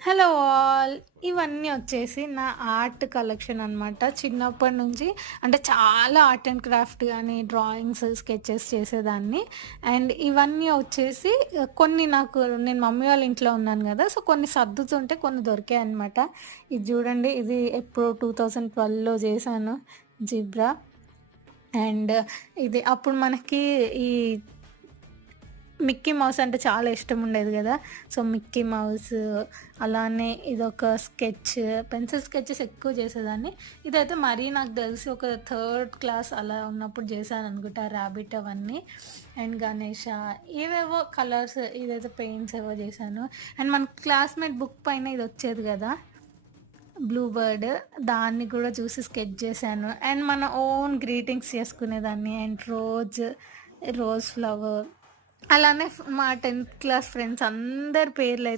Hello all! ఇవన్నీ వచ్చేసి నా ఆర్ట్ కలెక్షన్ అనమాట. చిన్నప్పటి నుంచి అంటే చాలా ఆర్ట్ అండ్ క్రాఫ్ట్ గాని, డ్రాయింగ్స్, స్కెచెస్ చేసేదాన్ని. అండ్ ఇవన్నీ వచ్చేసి కొన్ని నాకు నేను మమ్మీ వాళ్ళ ఇంట్లో ఉన్నాను గదా! సో, కొన్ని సర్దుతుంటే కొన్ని దొరికాయనమాట. ఇది జూడండి, ఇది ఎప్పుడో 2012లో చేశాను జిబ్రా. అండ్ ఇది అప్పుడు మనకి ఈ మిక్కీ మౌస్ అంటే చాలా ఇష్టముండేది గదా! సో, మిక్కీ మౌస్ అలానే ఇదొక స్కెచ్, పెన్సిల్ స్కెచెస్ ఎక్కువ చేసేదాన్ని. ఇదైతే మరీ నాకు తెలిసి ఒక థర్డ్ క్లాస్ అలా ఉన్నప్పుడు చేశాననుకుంటా. ర్యాబిట్ అవన్నీ. అండ్ గణేష ఏవేవో కలర్స్, ఇదైతే పెయింట్స్ ఏవో చేశాను. అండ్ మన క్లాస్‌మేట్ బుక్ పైన ఇదొచ్చేది గదా! బ్లూ బర్డ్, దాన్ని కూడా చూసి స్కెచ్ చేశాను. అండ్ మన ఓన్ గ్రీటింగ్స్ చేసుకునేదాన్ని. అండ్ రోజ్ ఫ్లవర్ అలానే మా 10థ్ క్లాస్ ఫ్రెండ్స్ అందరి పేర్లయితే